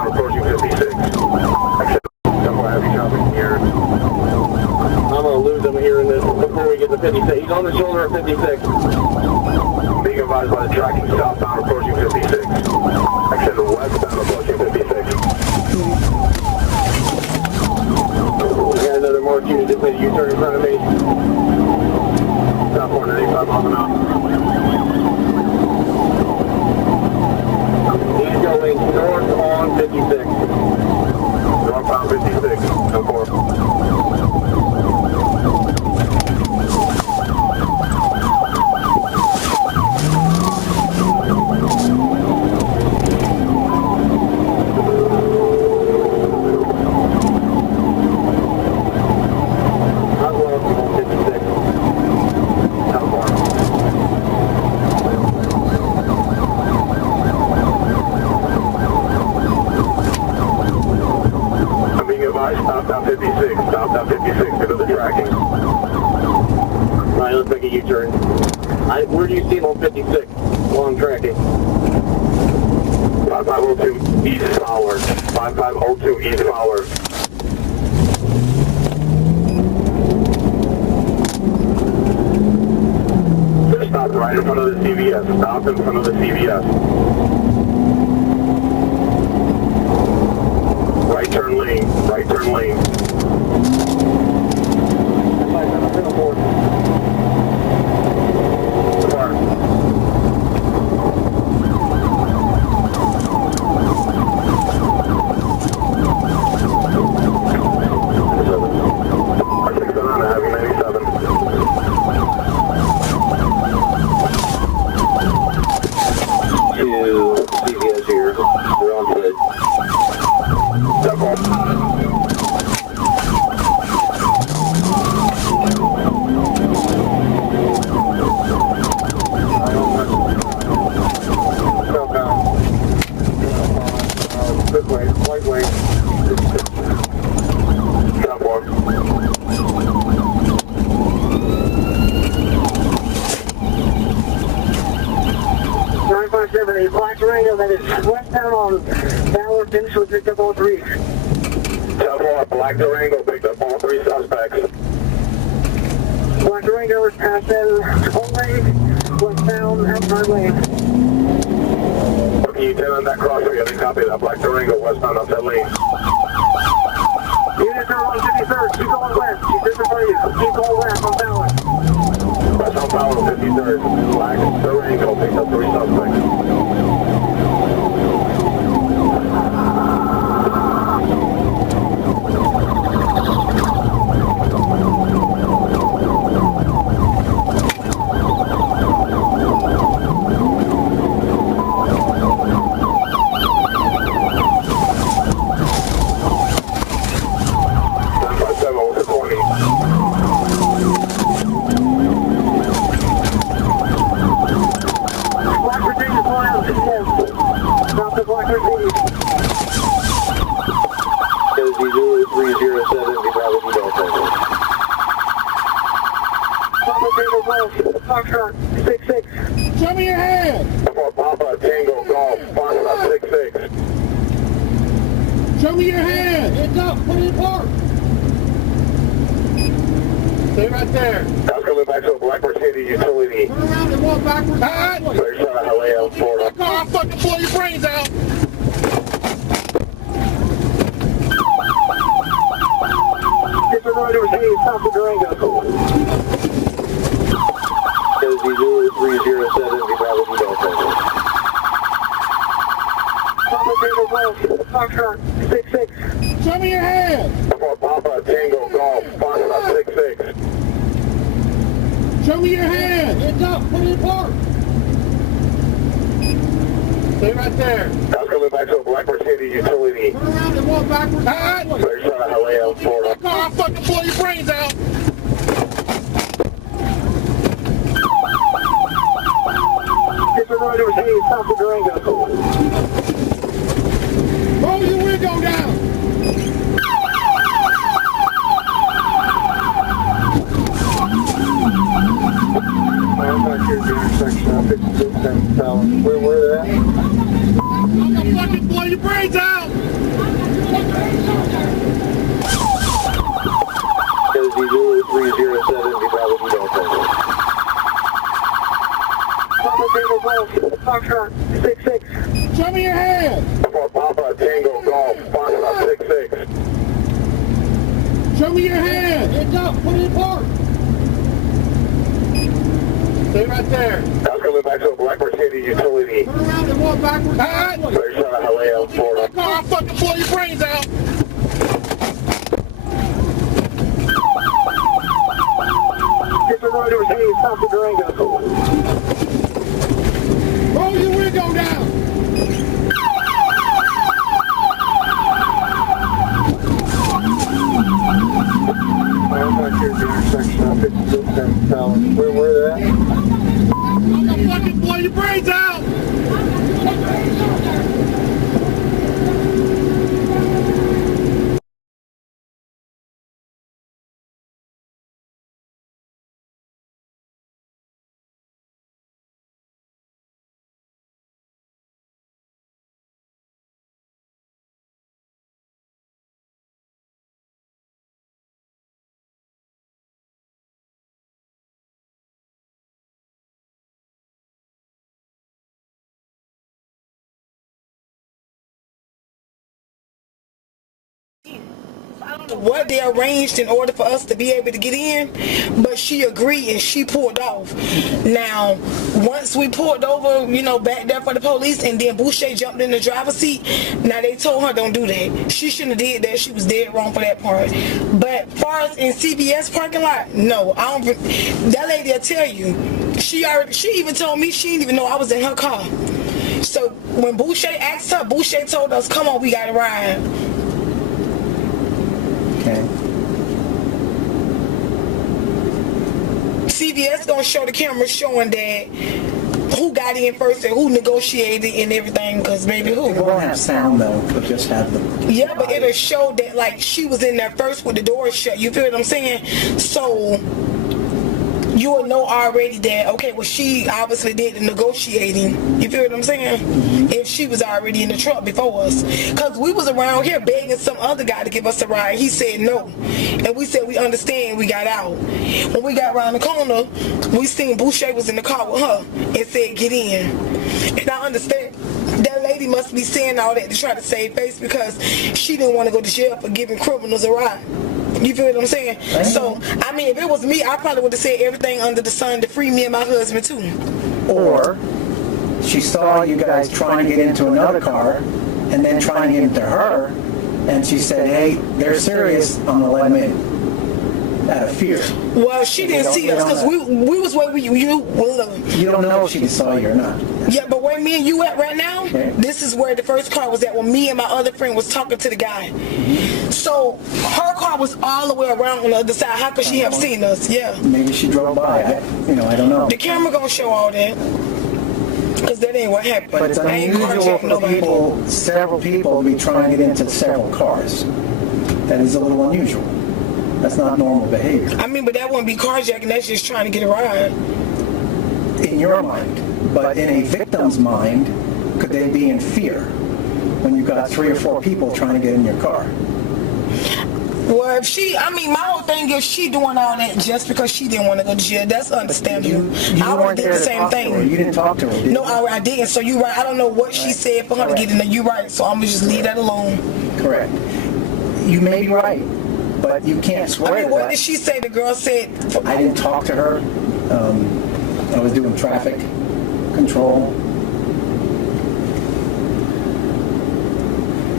southbound approaching 56. Tempo heavy traffic here. I'm going to lose him here in this before we get to 56. He's on the shoulder of 56. Being advised by the tracking southbound approaching 56. Exit westbound approaching 56. We got another mark unit just made a U-turn in front of me. South 495 miles an hour. He's going north on 56. Northbound 56. No more. Southbound 56, southbound 56, go to the tracking. Alright, let's make a U-turn. Where do you see him on 56? While I'm tracking. 5502 East Fowler. 5502 East Fowler. Just stop right in front of the CVS. Stop in front of the CVS. Right turn lane, right turn lane. A Black Durango that is westbound on Ballard, finished with picked up all three. Southbound Black Durango picked up all three suspects. Black Durango is past that toll lane, westbound outside lane. Okay, you 10 on that crossway, I think copy that. Black Durango westbound outside lane. Units are on 53rd, keep going west, she's in front of you, keep going west on Ballard. West on Ballard, 53rd, Black Durango picked up three suspects. Foxtrot 66. Show me your hand. Papa Tango Golf, Foxtrot 66. Show me your hand. Hands up. Put it in park. Stay right there. That's coming back to a Black Mercedes utility. Turn around and walk backwards. Clear shot of LA, Florida. I'll fucking blow your brains out. It's a Roy Mercedes, south of Durango. Kennedy 307, we probably don't think. Papa Tango Golf, Foxtrot 66. Show me your hand. Papa Tango Golf, Foxtrot 66. Show me your hand. Hands up. Put it in park. Stay right there. That's coming back to a Black Mercedes utility. Turn around and walk backwards. Clear shot of LA, Florida. I'll fucking blow your brains out. It's a Roy Mercedes, south of Durango. Roll your window down. I'm back here at the intersection of 56 and Fallon. Where were they at? I'm gonna fucking blow your brains out! Foxtrot 66. Show me your hand. For Papa Tango Golf, Foxtrot 66. Show me your hand. Hands up. Put it in park. Stay right there. I was coming back to a Black Mercedes utility. Turn around and walk backwards. First out of Hialeah, Florida. I'll fucking blow your brains out. Get the right over here, stop the Durango. Roll your window down. I'm back here at the intersection of 56 and Talon. Where were they at? I'll fucking blow your brains out. What they arranged in order for us to be able to get in, but she agreed and she pulled off. Now, once we pulled over, you know, back there for the police, and then Boucher jumped in the driver's seat. Now they told her don't do that. She shouldn't have did that. She was dead wrong for that part. But far as in CVS parking lot, no, I don't. That lady will tell you. She even told me she didn't even know I was in her car. So when Boucher asked her, Boucher told us, "Come on, we got to ride." Okay. CVS gonna show the camera showing that who got in first and who negotiated and everything, because maybe who? It won't have sound though, it'll just have the... Yeah, but it'll show that like she was in there first with the door shut. You feel what I'm saying? So you will know already that, okay, well, she obviously did the negotiating. You feel what I'm saying? If she was already in the truck before us. Because we was around here begging some other guy to give us a ride. He said no. And we said we understand. We got out. When we got around the corner, we seen Boucher was in the car with her and said, get in. And I understand. That lady must be saying all that to try to save face because she didn't want to go to jail for giving criminals a ride. You feel what I'm saying? So, I mean, if it was me, I probably would have said everything under the sun to free me and my husband too. Or she saw you guys trying to get into another car and then trying to get into her, and she said, hey, they're serious, I'm going to let them in. Out of fear. Well, she didn't see us because we was where you don't know if she saw you or not. Yeah, but where me and you at right now, this is where the first car was at when me and my other friend was talking to the guy. So her car was all the way around on the other side. How could she have seen us? Yeah. Maybe she drove by. I don't know. The camera gonna show all that. Because that ain't what happened. But it's unusual for several people to be trying to get into several cars. That is a little unusual. That's not normal behavior. I mean, but that wouldn't be carjacking. That's just trying to get a ride. In your mind. But in a victim's mind, could they be in fear when you've got 3 or 4 people trying to get in your car? Well, if she, I mean, my whole thing is she doing all that just because she didn't want to go to jail. That's understandable. I would have did the same thing. You didn't talk to her, did you? No, I didn't. So you're right. I don't know what she said for her to get in there. You're right. So I'm going to just leave that alone. Correct. You may be right, but you can't swear to that. What did she say? The girl said... I didn't talk to her. I was doing traffic control.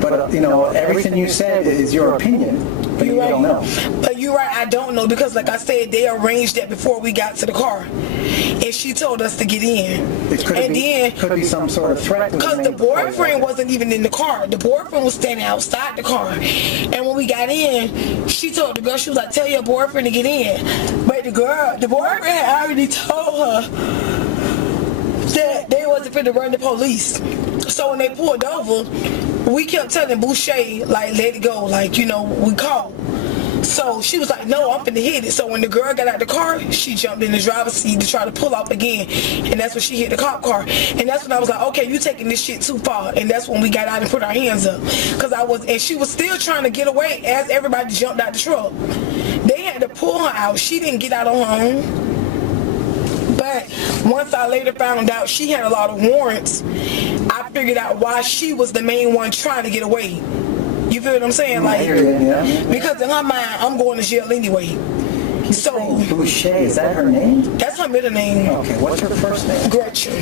But, everything you said is your opinion, but you don't know. But you're right, I don't know, because like I said, they arranged that before we got to the car. And she told us to get in. It could be some sort of threat. Because the boyfriend wasn't even in the car. The boyfriend was standing outside the car. And when we got in, she told the girl, she was like, tell your boyfriend to get in. But the boyfriend had already told her that they wasn't fit to run the police. So when they pulled over, we kept telling Boucher, like, let it go, like, we called. So she was like, no, I'm finna hit it. So when the girl got out the car, she jumped in the driver's seat to try to pull off again. And that's when she hit the cop car. And that's when I was like, okay, you taking this shit too far. And that's when we got out and put our hands up. And she was still trying to get away as everybody jumped out the truck. They had to pull her out. She didn't get out on her own. But Once I later found out she had a lot of warrants, I figured out why she was the main one trying to get away. You feel what I'm saying? Like, because in her mind, I'm going to jail anyway. So, Boucher, is that her name? That's her middle name. Okay, what's her first name? Gretchen.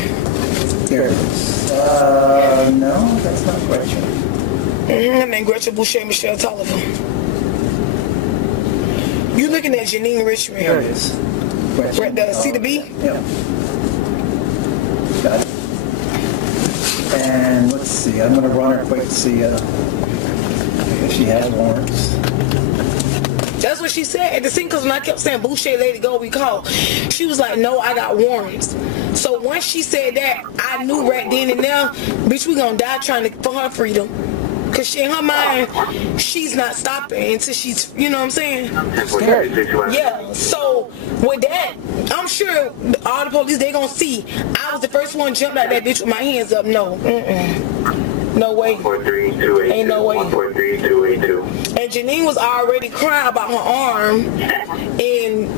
There it is. No, that's not Gretchen. Her name Gretchen Boucher Michelle Tolliver. You looking at Janine Richmond. There it is. Gretchen. See the B? Yeah. Got it. And let's see, I'm going to run her quick to see if she has warrants. That's what she said at the scene, because when I kept saying, Boucher, lady, go, we call. She was like, no, I got warrants. So once she said that, I knew right then and there, bitch, we gonna die trying to, for her freedom. Because in her mind, she's not stopping until she's, you know what I'm saying? Yeah, so with that, I'm sure all the police, they gonna see. I was the first one jumped out that bitch with my hands up. No, no way. Ain't no way. And Janine was already crying about her arm, and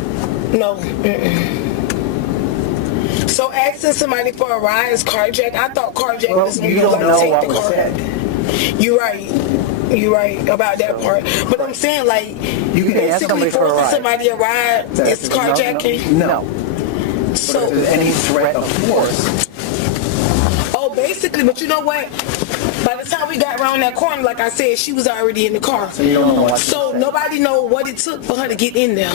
no. So asking somebody for a ride is carjack. I thought carjack was when you like take the car. You're right. You're right about that part. But I'm saying, like, you can ask somebody for a ride. Somebody a ride, it's carjacking. No. So if there's any threat of force. Oh, basically, but you know what? By the time we got around that corner, like I said, she was already in the car. So you don't know what. So nobody know what it took for her to get in there.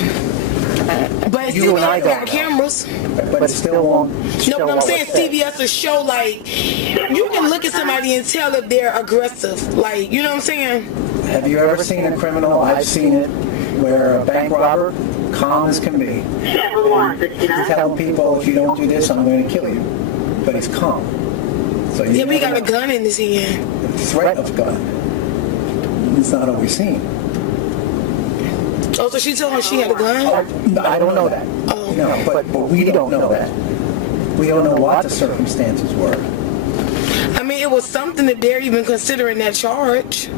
But You and I got cameras. But it still won't. No, but I'm saying CBS will show, like, you can look at somebody and tell if they're aggressive. Like, you know what I'm saying? Have you ever seen a criminal? I've seen it, where a bank robber, calm as can be. He's telling people, if you don't do this, I'm going to kill you. But he's calm. So yeah, but he got a gun in his hand. The threat of gun. It's not always seen. Oh, so she told her she had a gun? I don't know that. Oh. No, but we don't know that. We don't know what the circumstances were. I mean, it was something that they're even considering that charge.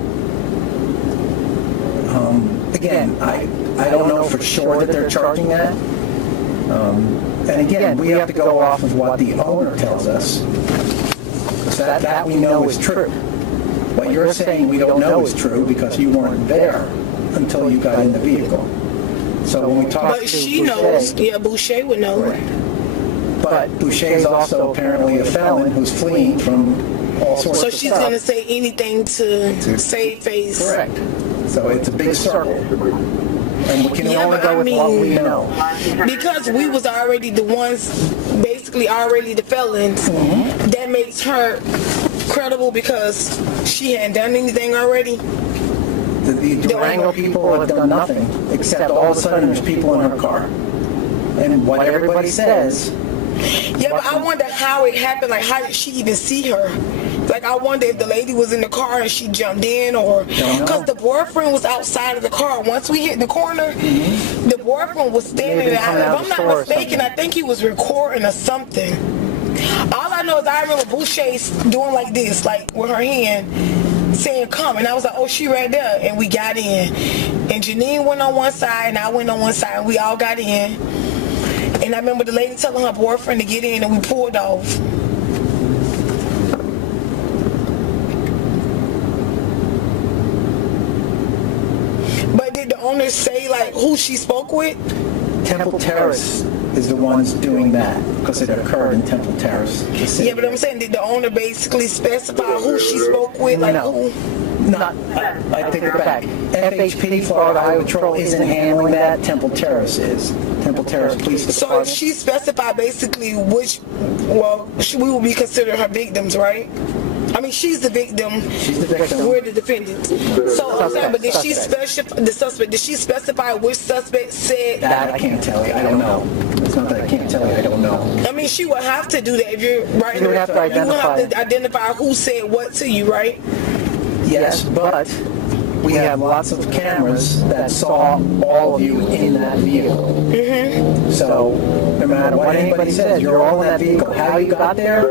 Again, I don't know for sure that they're charging that. And again, we have to go off of what the owner tells us. So that we know is true. What you're saying we don't know is true because you weren't there until you got in the vehicle. So when we talk But to she Boucher, knows. Yeah, Boucher would know. Right. But Boucher is also apparently a felon who's fleeing from all sorts of stuff. So she's going to say anything to save face. Correct. So it's a big circle. And we can only go with what we know. Because we was already the ones, basically already the felons, that makes her credible because she hadn't done anything already. The Durango people have done nothing except all of a sudden there's people in her car. And what everybody says. Yeah, but I wonder how it happened. Like, how did she even see her? Like, I wonder if the lady was in the car and she jumped in, or because the boyfriend was outside of the car. Once we hit the corner, the boyfriend was standing there. If I'm not mistaken, I think he was recording or something. All I know is I remember Boucher doing like this, like with her hand, saying come, and I was like, oh, she right there, and we got in. And Janine went on one side, and I went on one side, and we all got in. And I remember the lady telling her boyfriend to get in, and we pulled off. But did the owner say, like, who she spoke with? Temple Terrace is the ones doing that because it occurred in Temple Terrace. Yeah, but I'm saying, did the owner basically specify who she spoke with? Like, no. Not, I take it back. FHP, Florida Highway Patrol, isn't handling that. Temple Terrace is. Temple Terrace Police Department. So she specified basically which, well, we will be considered her victims, right? I mean, she's the victim. She's the victim. We're the defendants. So I'm saying, but did she specify the suspect? Did she specify which suspect said? That I can't tell you. I don't know. It's not that I can't tell you. I don't know. I mean, she would have to do that if you're right. You would have to identify. You would have to identify who said what to you, right? Yes, but we have lots of cameras that saw all of you in that vehicle. Mm-hmm. So no matter what anybody says, you're all in that vehicle. How you got there,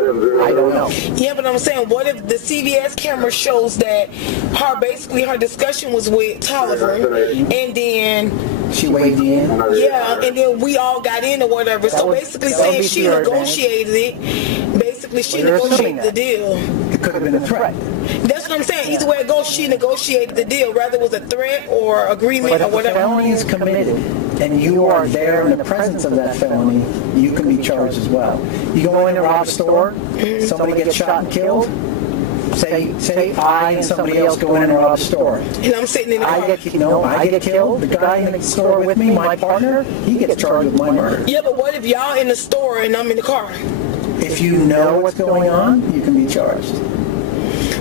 I don't know. Yeah, but I'm saying, what if the CVS camera shows that her discussion was with Tolliver, and then she waved you in? yeah, and then we all got in or whatever. That So would- basically that would saying be she to your negotiated it. Basically, she Well, you're assuming negotiated the deal. It could have been a threat. That's what I'm saying. Either way it goes, she negotiated the deal, whether it was a threat or agreement But or if a whatever. felony is committed and you are there in the presence of that felony, you can be charged as well. You go in and rob a store, somebody gets shot and killed. Say I and somebody else go in and rob a store. And I'm sitting in the car. I get killed. The guy in the store with me, my partner, he gets charged with my murder. Yeah, but what if y'all in the store and I'm in the car? If you know what's going on, you can be charged.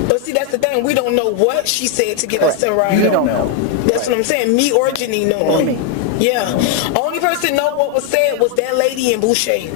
But see, that's the thing. We don't know what she said to get us to ride. You don't know. That's what I'm saying. Me or Janine don't know. Or me. Yeah. Only person know what was said was that lady in Boucher.